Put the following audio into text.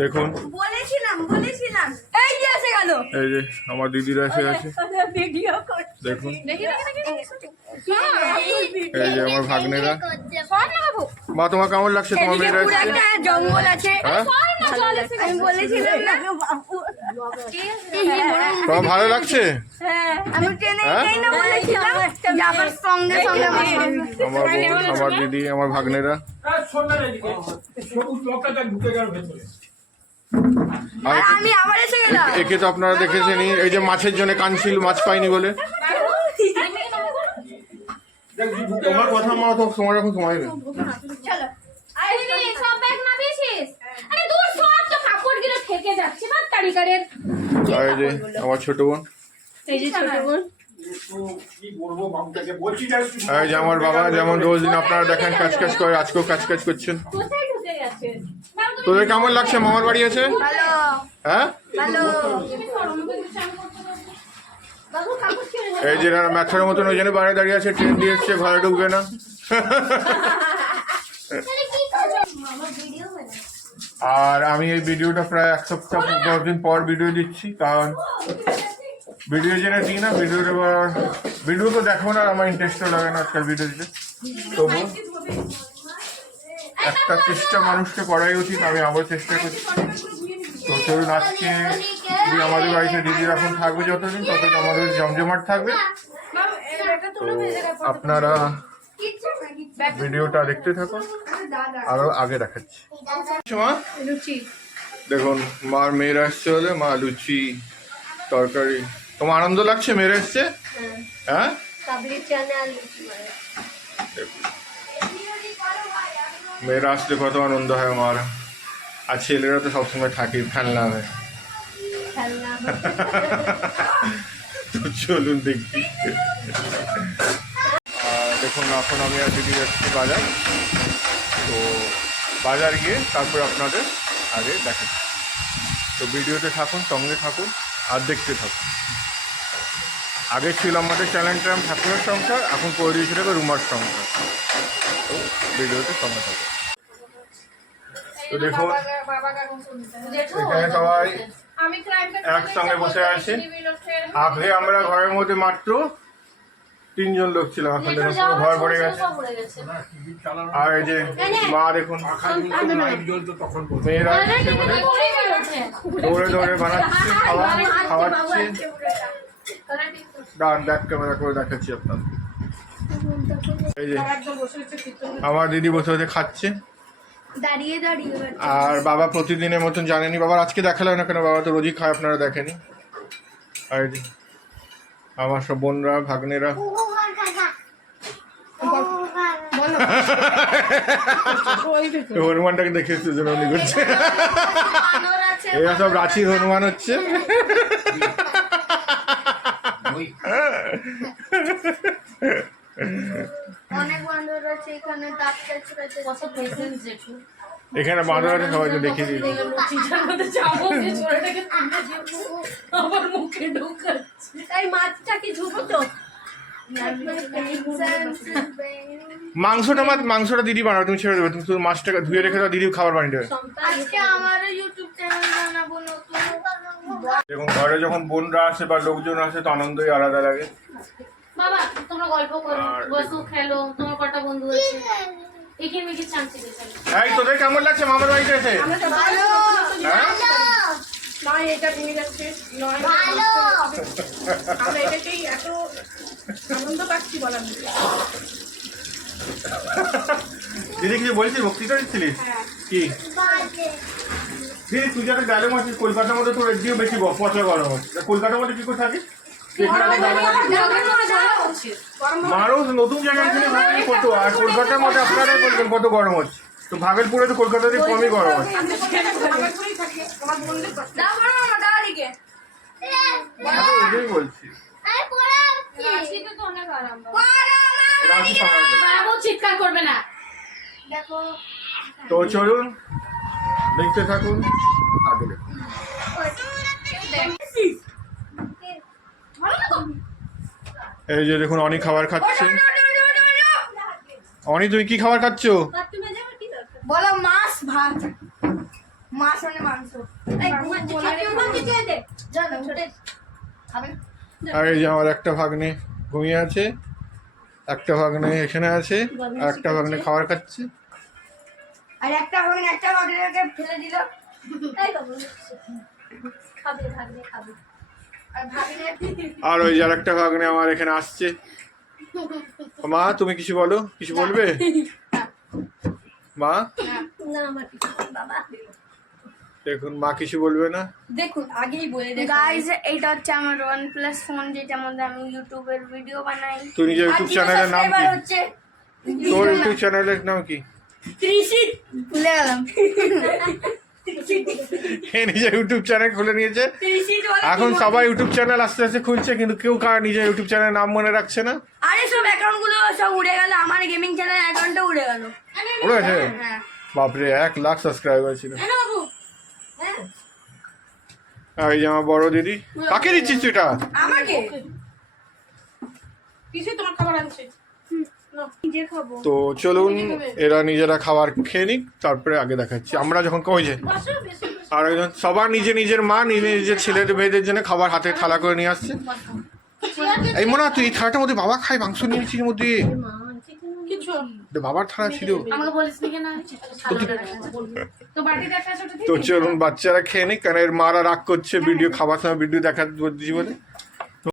দেখুন বলেছিলাম এই যে এসে গেল, এই যে আমার দিদিরা এসে গেছে। ভিডিও করছে। দেখুন দেখি এই যে আমার ভাগ্নেরা। মা তোমার কেমন লাগছে? তোমার মেয়েরা পুরো এসছে? একটা জঙ্গল আছে। হ্যাঁ? আমি বলেছিলাম না তোমার ভালো লাগছে? আমি ট্রেনে হ্যাঁ? এই না বলেছিলাম যাবার সঙ্গে সঙ্গে আমার বোন, আমার দিদি, আমার ভাগ্নেরা। আর আমি আবার এসে গেলাম। একে তো আপনারা দেখেছেনই, এই যে মাছের জন্য কাঁদছিল, মাছ পাইনি বলে। তোমার কথা মা, তো তোমার এখন সময় নেই। চলো সব ব্যাগ নামিয়েছিস? আরে দূর সব তো কাপড়গুলো থেকে যাচ্ছে বা কারিগরের। আর এই যে আমার ছোট বোন, এই যে ছোট বোন, আর এই যে আমার বাবা, যেমন রোজ দিন আপনারা দেখেন কাজ কাজ করে, আজকেও কাজ কাজ করছেন। কোথায় ঢুকে গেছে? তোদের কেমন লাগছে মামার বাড়ি আছে? ভালো হ্যাঁ, ভালো। বাবু কাপড় ছেড়ে দে। এই যে ম্যাথের মতন ওই জন্য বাইরে দাঁড়িয়ে আছে, ট্রেন দিয়ে এসছে, ঘরে ঢুকবে না। তাহলে কি করছো? মামা ভিডিও বানায়। আর আমি এই ভিডিওটা প্রায় 1 সপ্তাহ 10 দিন পর ভিডিও দিচ্ছি, কারণ ভিডিও যেটা দিই না, ভিডিও তো দেখো না, আমার ইন্টারেস্টও লাগে না আজকাল ভিডিও দিতে। তবু একটা চেষ্টা মানুষকে করাই উচিত, আমি আবার চেষ্টা করছি। তো চলুন, আজকে আমাদের বাড়িতে দিদির এখন থাকবে যতদিন, ততদিন আমাদের জমজমাট থাকবে। তো আপনারা ভিডিওটা দেখতে থাকুন, আরো আগে দেখাচ্ছি। মা দেখুন, মার মেয়েরা এসছে বলে মা লুচি তরকারি। তোমার আনন্দ লাগছে মেয়েরা এসছে? হ্যাঁ, মেয়েরা আসলে কত আনন্দ হয় আমার। আর ছেলেরা তো সবসময় থাকি খেলনা হয়। তো চলুন দেখি। দেখুন এখন আমি আর দিদি যাচ্ছি বাজার। তো বাজার গিয়ে তারপর আপনাদের আগে দেখাচ্ছি। তো ভিডিওতে থাকুন, সঙ্গে থাকুন আর দেখতে থাকুন। আগে ছিল আমাদের চ্যানেলটা ঠাকুরের সংসার, এখন করে দিয়েছিল রুমার সংসার। তো ভিডিওতে সঙ্গে থাকুন। তো দেখুন এখানে সবাই একসঙ্গে বসে আছে। আগে আমরা ঘরের মধ্যে মাত্র 3 জন লোক ছিলাম, এখন দেখুন পুরো ঘর ভরে গেছে। আর এই যে মা দেখুন, মেয়েরা দৌড়ে দৌড়ে বানাচ্ছে, খাওয়াচ্ছে। ডান ব্যাক ক্যামেরা করে দেখাচ্ছি আপনার। এই যে আমার দিদি বসে বসে খাচ্ছে, দাঁড়িয়ে দাঁড়িয়ে। আর বাবা প্রতিদিনের মতন জানেনি, বাবার আজকে দেখালাম না কেন, বাবা তো রোজই খায়, আপনারা দেখেনি। আর এই যে আমার সব বোনরা, ভাগ্নেরা। হনুমানটাকে দেখে সুজনী করছে, এরা সব রাঁচি হনুমান হচ্ছে। অনেক বান্দর আছে এখানে, এখানে বাঁদর আছে, সবাই তো দেখিয়ে দিয়েছি। এই মাছটা কি ধুবো তো? মাংসটা দিদি বানাবে, তুমি ছেড়ে দেবে। তুমি শুধু মাছটাকে ধুয়ে রেখে দাও, দিদি খাবার বানিয়ে দেবে। আজকে আমারও ইউটিউব চ্যানেল বানাবো নতুন। দেখুন ঘরে যখন বোনরা আসে বা লোকজন আসে, তো আনন্দই আলাদা লাগে। বাবা তোমরা গল্প করো, বসো, খেলো, তোমার কটা বন্ধু আছে, এখানে মেখে চামচে দিয়ে চলো। এই তোদের কেমন লাগছে মামার বাড়িতে এসে? হ্যাঁ? নয় এটা নিয়ে যাচ্ছে, নয় ভালো। আমরা এটাকেই এত আনন্দ পাচ্ছি বলার মতো। দিদি কিছু বলছিস, বক্তৃতা দিচ্ছিলিস? কি দিদি তুই যাতে ডায়লগ আছিস, কলকাতার মধ্যে তোর একদিও বেশি পচা গরম হচ্ছে। কলকাতার মধ্যে কি করে থাকিস? মানুষ নতুন জায়গায় থেকে ভাবেন কত, আর কলকাতার মধ্যে আপনারাই বলবেন কত গরম হচ্ছে। তো ভাগলপুরে তো কলকাতাতে কমই গরম হচ্ছে। ওটাই বলছি। রাঁচি শহরে। বাবু চিৎকার করবে না। তো চলুন দেখতে থাকুন, আগে দেখুন। এই যে দেখুন অনেক খাবার খাচ্ছে। অনি তুমি কি খাবার খাচ্ছ? বলো মাছ ভাত মাছ মানে মাংস খাবেন? আর এই যে আমার একটা ভাগ্নে ঘুমিয়ে আছে, একটা ভাগ্নে এখানে আছে, আর একটা ভাগ্নে খাবার খাচ্ছে। আর একটা ভাগিনাকে ফেলে দিল। আর ভাগিনে আর ওই যে আর একটা ভাগ্নে আমার এখানে আসছে। মা তুমি কিছু বলো, কিছু বলবে মা? দেখুন মা কিছু বলবে না। দেখুন আগেই বলে দেখুন গাইস এইটা হচ্ছে আমার OnePlus ফোন, যেটার মধ্যে আমি ইউটিউবের ভিডিও বানাই। তুই নিজের ইউটিউব চ্যানেলের নাম কি? হচ্ছে তোর ইউটিউব চ্যানেলের নাম কি? ত্রিশিট ভুলে গেলাম। এ নিজের ইউটিউব চ্যানেল খুলে নিয়েছে। ত্রিশিট এখন সবাই ইউটিউব চ্যানেল আস্তে আস্তে খুলছে, কিন্তু কেউ কার নিজের ইউটিউব চ্যানেলের নাম মনে রাখছে না। আরে সব অ্যাকাউন্ট গুলো সব উড়ে গেল, আমার গেমিং চ্যানেল অ্যাকাউন্টটা উড়ে গেল। উড়েছে? হ্যাঁ বাপরে 1 লাখ সাবস্ক্রাইবার ছিল। বাবু হ্যাঁ আর এই যে আমার বড় দিদি, কাকে দিচ্ছিস তুই এটা? আমাকে কিছু তোমার খাবার আনছে, নিজে খাবো। তো চলুন এরা নিজেরা খাবার খেয়ে নিক, তারপরে আগে দেখাচ্ছি আমরা যখন কই যে। বসো বেশি আর একজন সবার নিজে নিজের মা নিজে নিজের ছেলেদের মেয়েদের জন্য খাবার হাতে থালা করে নিয়ে আসছে। এই মনে হয় তুই এই থালাটার মধ্যে বাবা খায় মাংস নিয়েছি এর মধ্যে, কিছু এটা বাবার থালা ছিল। আমাকে বলিস নি কেন? তো বাটিতে একটা ছোট তো চলুন বাচ্চারা খেয়ে নিক, কারণ এর মারা রাগ করছে ভিডিও খাবার সময় ভিডিও দেখার বলছি বলে।